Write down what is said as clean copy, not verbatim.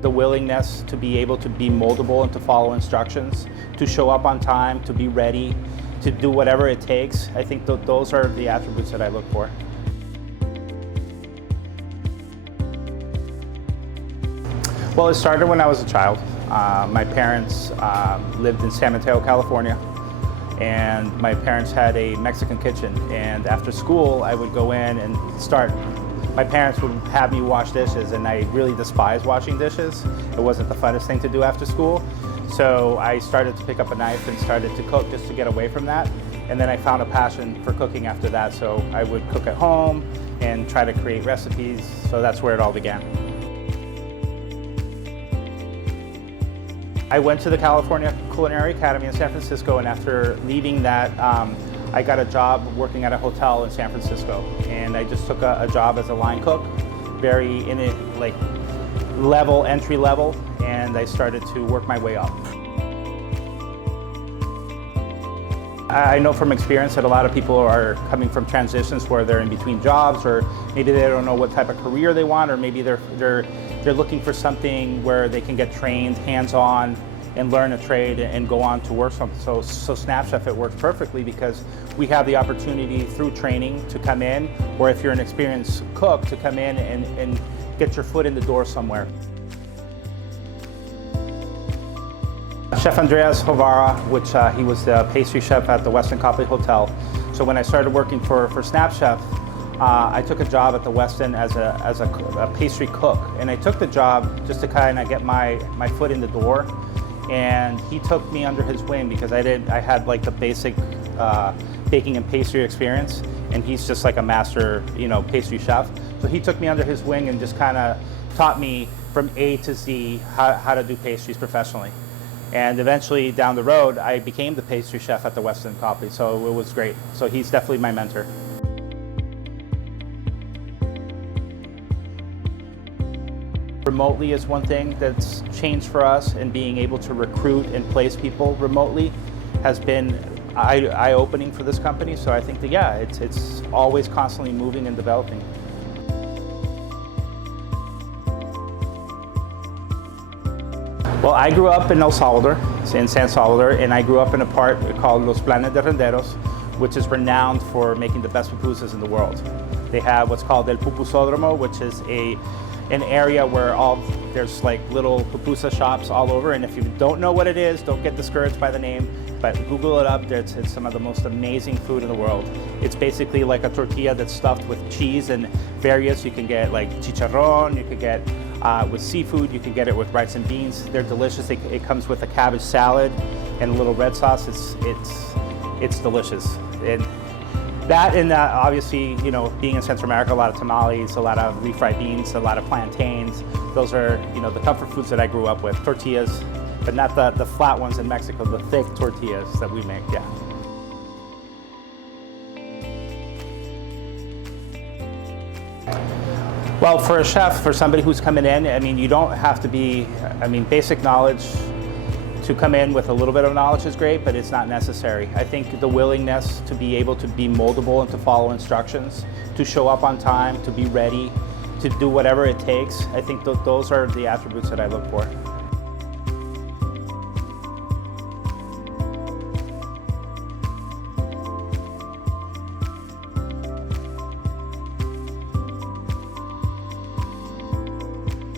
The willingness to be able to be moldable and to follow instructions, to show up on time, to be ready, to do whatever it takes. I think those are the attributes that I look for. Well, it started when I was a child. My parents lived in San Mateo, California, and my parents had a Mexican kitchen. And after school, I would go in and start. My parents would have me wash dishes, and I really despise washing dishes. It wasn't the funnest thing to do after school. So I started to pick up a knife and started to cook just to get away from that. And then I found a passion for cooking after that. So I would cook at home and try to create recipes. So that's where it all began. I went to the California Culinary Academy in San Francisco, and after leaving that, I got a job working at a hotel in San Francisco. And I just took a job as a line cook, very entry level, and I started to work my way up. I know from experience that a lot of people are coming from transitions where they're in between jobs, or maybe they don't know what type of career they want, or maybe they're looking for something where they can get trained hands-on and learn a trade and go on to work something. So Snapchef, it works perfectly because we have the opportunity through training to come in, or if you're an experienced cook, to come in and get your foot in the door somewhere. Chef Andreas Hovara, which he was the pastry chef at the Westin Copley Hotel. So when I started working for Snapchef, I took a job at the Westin as a pastry cook. And I took the job just to kind of get my foot in the door. And he took me under his wing because I had like the basic baking and pastry experience, and he's just like a master, pastry chef. So he took me under his wing and just kind of taught me from A to Z how to do pastries professionally. And eventually down the road, I became the pastry chef at the Westin Copley, so it was great. So he's definitely my mentor. Remotely is one thing that's changed for us, and being able to recruit and place people remotely has been eye-opening for this company. So I think that, yeah, it's always constantly moving and developing. Well, I grew up in El Salvador, in San Salvador, and I grew up in a part called Los Planes de Renderos, which is renowned for making the best pupusas in the world. They have what's called El Pupusódromo, which is an area where there's like little pupusa shops all over, and if you don't know what it is, don't get discouraged by the name, but Google it up. It's some of the most amazing food in the world. It's basically like a tortilla that's stuffed with cheese and various. You can get like chicharrón, you can get with seafood, you can get it with rice and beans. They're delicious. It comes with a cabbage salad and a little red sauce. It's delicious. And that, and obviously, being in Central America, a lot of tamales, a lot of refried beans, a lot of plantains. Those are, the comfort foods that I grew up with. Tortillas, but not the flat ones in Mexico, the thick tortillas that we make, yeah. Well, for a chef, for somebody who's coming in, you don't have to be, basic knowledge to come in with a little bit of knowledge is great, but it's not necessary. I think the willingness to be able to be moldable and to follow instructions, to show up on time, to be ready, to do whatever it takes, I think those are the attributes that I look for.